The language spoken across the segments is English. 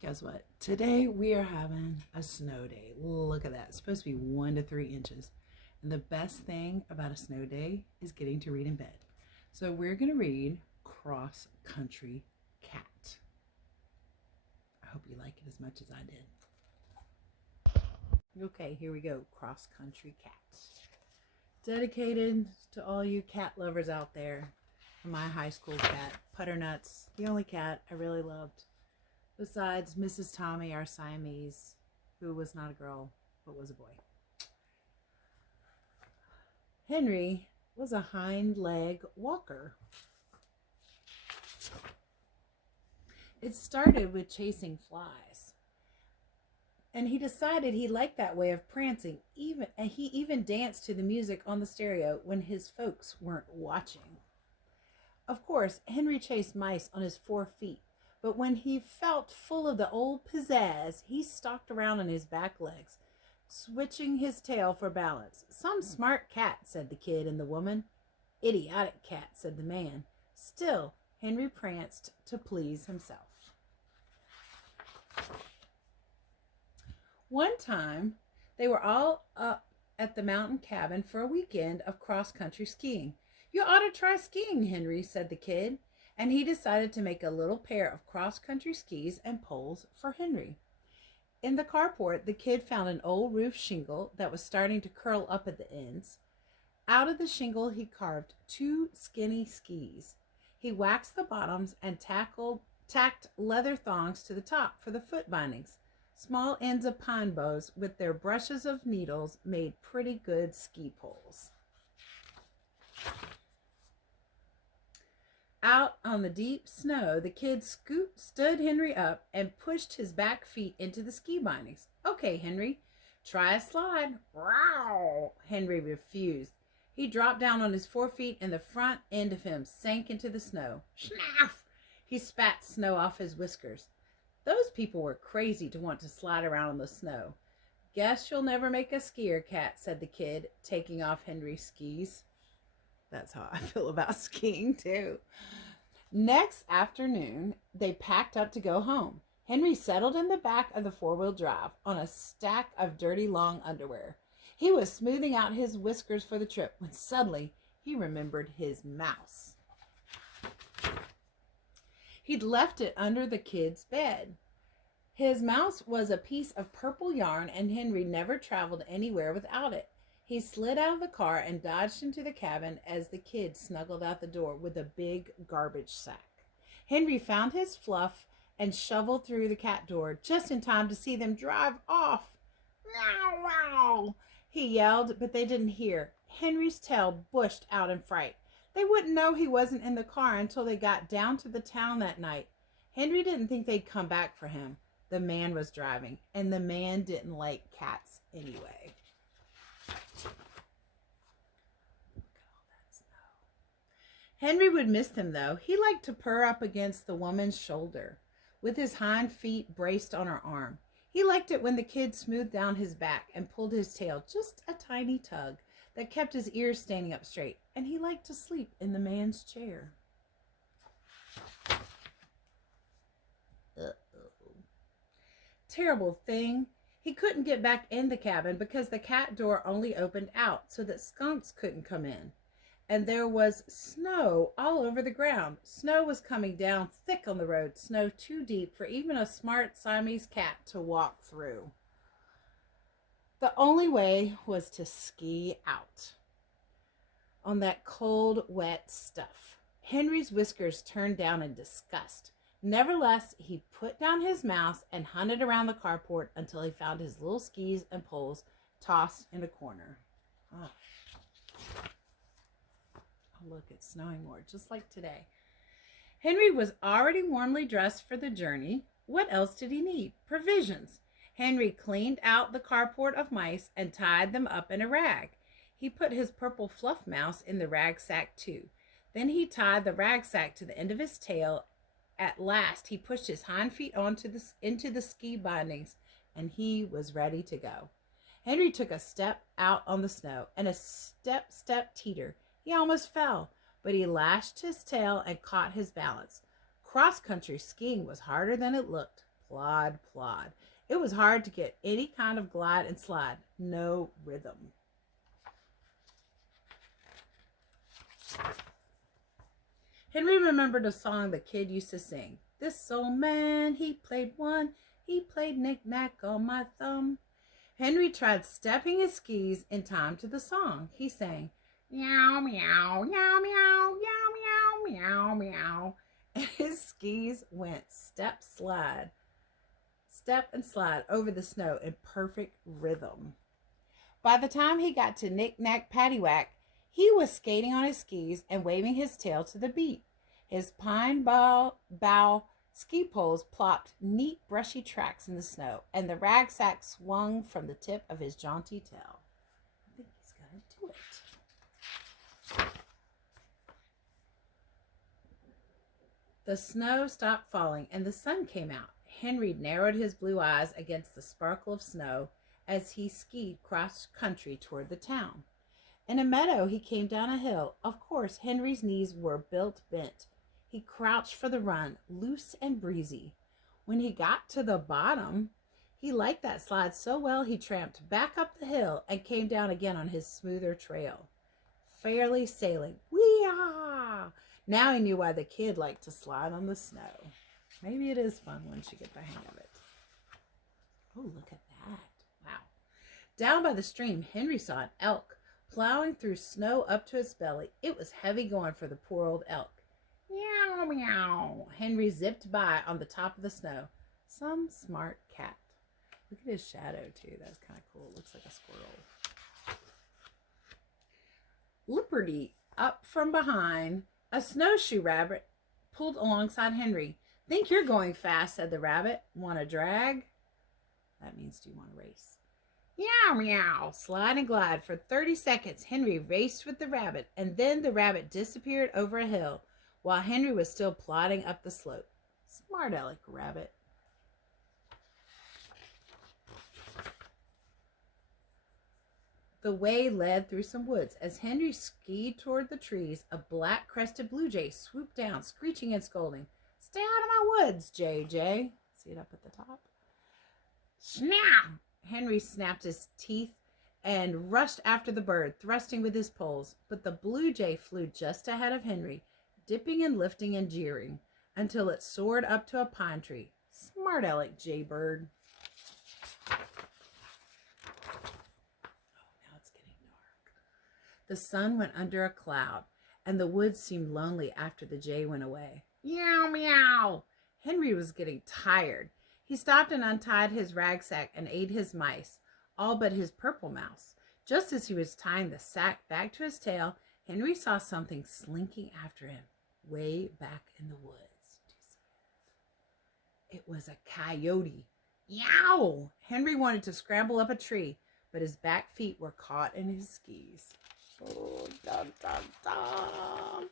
Guess what? Today we are having a snow day. Look at that. It's supposed to be 1 to 3 inches. And the best thing about a snow day is getting to read in bed. So we're going to read Cross Country Cat. I hope you like it as much as I did. Okay, here we go. Cross Country Cat. Dedicated to all you cat lovers out there. My high school cat, Putternuts, the only cat I really loved. Besides Mrs. Tommy, our Siamese, who was not a girl, but was a boy. Henry was a hind leg walker. It started with chasing flies. And he decided he liked that way of prancing, and he even danced to the music on the stereo when his folks weren't watching. Of course, Henry chased mice on his 4 feet, but when he felt full of the old pizzazz, he stalked around on his back legs, switching his tail for balance. Some smart cat, said the kid and the woman. Idiotic cat, said the man. Still, Henry pranced to please himself. One time, they were all up at the mountain cabin for a weekend of cross-country skiing. You ought to try skiing, Henry, said the kid, and he decided to make a little pair of cross-country skis and poles for Henry. In the carport, the kid found an old roof shingle that was starting to curl up at the ends. Out of the shingle, he carved 2 skinny skis. He waxed the bottoms and tacked leather thongs to the top for the foot bindings. Small ends of pine boughs with their brushes of needles made pretty good ski poles. Out on the deep snow, the kid stood Henry up and pushed his back feet into the ski bindings. Okay, Henry, try a slide. Wow! Henry refused. He dropped down on his 4 feet and the front end of him sank into the snow. Schnaff! He spat snow off his whiskers. Those people were crazy to want to slide around in the snow. Guess you'll never make a skier, cat, said the kid, taking off Henry's skis. That's how I feel about skiing, too. Next afternoon, they packed up to go home. Henry settled in the back of the 4-wheel drive on a stack of dirty long underwear. He was smoothing out his whiskers for the trip when suddenly he remembered his mouse. He'd left it under the kid's bed. His mouse was a piece of purple yarn, and Henry never traveled anywhere without it. He slid out of the car and dodged into the cabin as the kid snuggled out the door with a big garbage sack. Henry found his fluff and shoveled through the cat door just in time to see them drive off. Wow, wow! He yelled, but they didn't hear. Henry's tail bushed out in fright. They wouldn't know he wasn't in the car until they got down to the town that night. Henry didn't think they'd come back for him. The man was driving, and the man didn't like cats anyway. Henry would miss them, though. He liked to purr up against the woman's shoulder, with his hind feet braced on her arm. He liked it when the kid smoothed down his back and pulled his tail just a tiny tug that kept his ears standing up straight, and he liked to sleep in the man's chair. Terrible thing. He couldn't get back in the cabin because the cat door only opened out so that skunks couldn't come in. And there was snow all over the ground. Snow was coming down thick on the road, snow too deep for even a smart Siamese cat to walk through. The only way was to ski out on that cold, wet stuff. Henry's whiskers turned down in disgust. Nevertheless, he put down his mouse and hunted around the carport until he found his little skis and poles tossed in a corner. Oh, look, it's snowing more, just like today. Henry was already warmly dressed for the journey. What else did he need? Provisions. Henry cleaned out the carport of mice and tied them up in a rag. He put his purple fluff mouse in the rag sack too. Then he tied the rag sack to the end of his tail. At last, he pushed his hind feet into the ski bindings, and he was ready to go. Henry took a step out on the snow, and a step teeter. He almost fell, but he lashed his tail and caught his balance. Cross-country skiing was harder than it looked. plod, plod. It was hard to get any kind of glide and slide. No rhythm. Henry remembered a song the kid used to sing. This old man, he played one. He played knick-knack on my thumb. Henry tried stepping his skis in time to the song. He sang, meow, meow, meow, meow, meow, meow, meow, meow. And his skis went step and slide over the snow in perfect rhythm. By the time he got to Knick-Knack Paddywhack, he was skating on his skis and waving his tail to the beat. His pine bough ski poles plopped neat brushy tracks in the snow, and the ragsack swung from the tip of his jaunty tail. I think he's going to do it. The snow stopped falling and the sun came out. Henry narrowed his blue eyes against the sparkle of snow as he skied cross country toward the town. In a meadow, he came down a hill. Of course, Henry's knees were bent. He crouched for the run, loose and breezy. When he got to the bottom, he liked that slide so well he tramped back up the hill and came down again on his smoother trail, fairly sailing. Whee-ah! Now he knew why the kid liked to slide on the snow. Maybe it is fun once you get the hang of it. Oh, look at that. Wow. Down by the stream, Henry saw an elk plowing through snow up to its belly. It was heavy going for the poor old elk. Meow, meow. Henry zipped by on the top of the snow. Some smart cat. Look at his shadow, too. That's kind of cool. Looks like a squirrel. Lipperty, up from behind, a snowshoe rabbit pulled alongside Henry. Think you're going fast, said the rabbit. Want a drag? That means, do you want to race? Meow, meow. Slide and glide. For 30 seconds, Henry raced with the rabbit, and then the rabbit disappeared over a hill while Henry was still plodding up the slope. Smart aleck, rabbit. The way led through some woods. As Henry skied toward the trees, a black-crested blue jay swooped down, screeching and scolding. Stay out of my woods, JJ. See it up at the top? Snap! Henry snapped his teeth and rushed after the bird, thrusting with his poles. But the blue jay flew just ahead of Henry, dipping and lifting and jeering, until it soared up to a pine tree. Smart aleck, jaybird. Oh, now it's getting dark. The sun went under a cloud, and the woods seemed lonely after the jay went away. Meow, meow. Henry was getting tired. He stopped and untied his ragsack and ate his mice, all but his purple mouse. Just as he was tying the sack back to his tail, Henry saw something slinking after him, way back in the woods. Do you see it? It was a coyote. Yow! Henry wanted to scramble up a tree, but his back feet were caught in his skis. Oh, dun, dun, dun.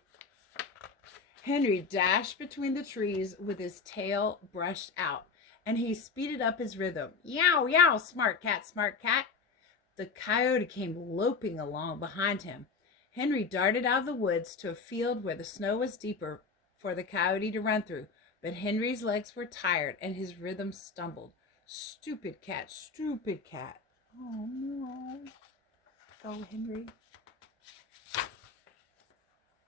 Henry dashed between the trees with his tail brushed out, and he speeded up his rhythm. Yow, yow, smart cat, smart cat. The coyote came loping along behind him. Henry darted out of the woods to a field where the snow was deeper for the coyote to run through, but Henry's legs were tired and his rhythm stumbled. Stupid cat, stupid cat. Oh, no. Go, Henry.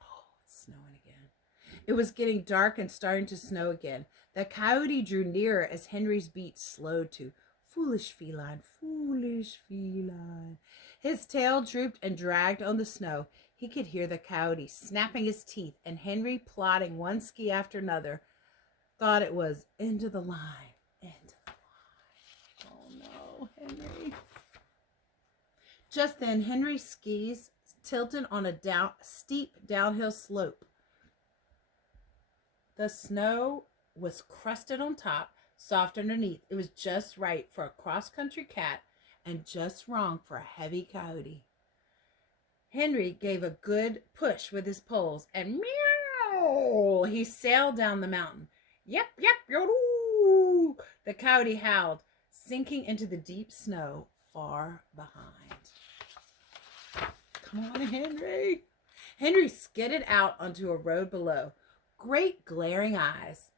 Oh, it's snowing again. It was getting dark and starting to snow again. The coyote drew nearer as Henry's beat slowed to. Foolish feline, foolish feline. His tail drooped and dragged on the snow. He could hear the coyote snapping his teeth, and Henry, plodding one ski after another, thought it was into the line, into the line. Oh no, Henry. Just then, Henry's skis tilted on a steep downhill slope. The snow was crusted on top, soft underneath. It was just right for a cross-country cat and just wrong for a heavy coyote. Henry gave a good push with his poles, and meow, he sailed down the mountain. Yep, yep, yo-doo. The coyote howled, sinking into the deep snow far behind. Come on, Henry. Henry skidded out onto a road below. Great glaring eyes.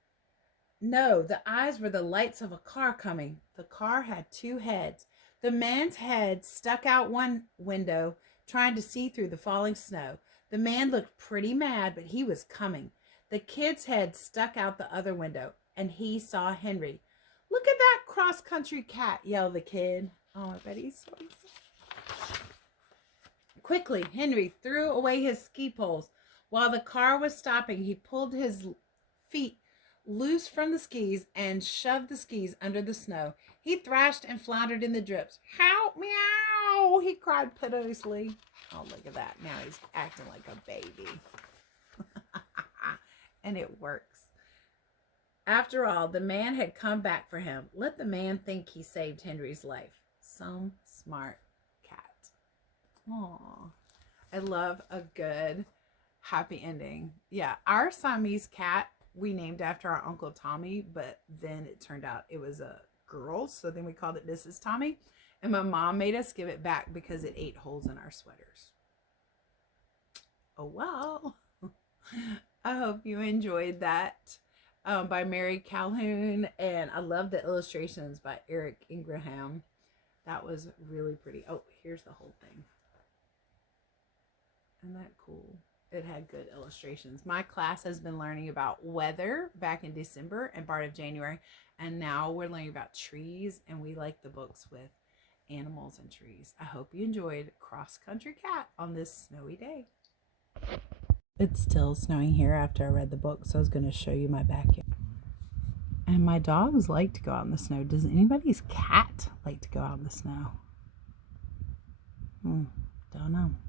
No, the eyes were the lights of a car coming. The car had two heads. The man's head stuck out one window, trying to see through the falling snow. The man looked pretty mad, but he was coming. The kid's head stuck out the other window, and he saw Henry. Look at that cross-country cat, yelled the kid. Oh, I bet he's so excited. Quickly, Henry threw away his ski poles. While the car was stopping, he pulled his feet loose from the skis and shoved the skis under the snow. He thrashed and floundered in the drifts. Help, meow, he cried piteously. Oh, look at that. Now he's acting like a baby. And it works. After all, the man had come back for him. Let the man think he saved Henry's life. Some smart cat. Aww. I love a good happy ending. Yeah, our Siamese cat we named after our Uncle Tommy, but then it turned out it was a girl, so then we called it Mrs. Tommy, and my mom made us give it back because it ate holes in our sweaters. Oh well. I hope you enjoyed that by Mary Calhoun, and I love the illustrations by Eric Ingraham. That was really pretty. Oh, here's the whole thing. Isn't that cool? It had good illustrations. My class has been learning about weather back in December and part of January, and now we're learning about trees, and we like the books with animals and trees. I hope you enjoyed Cross Country Cat on this snowy day. It's still snowing here after I read the book, so I was going to show you my backyard. And my dogs like to go out in the snow. Does anybody's cat like to go out in the snow? Don't know.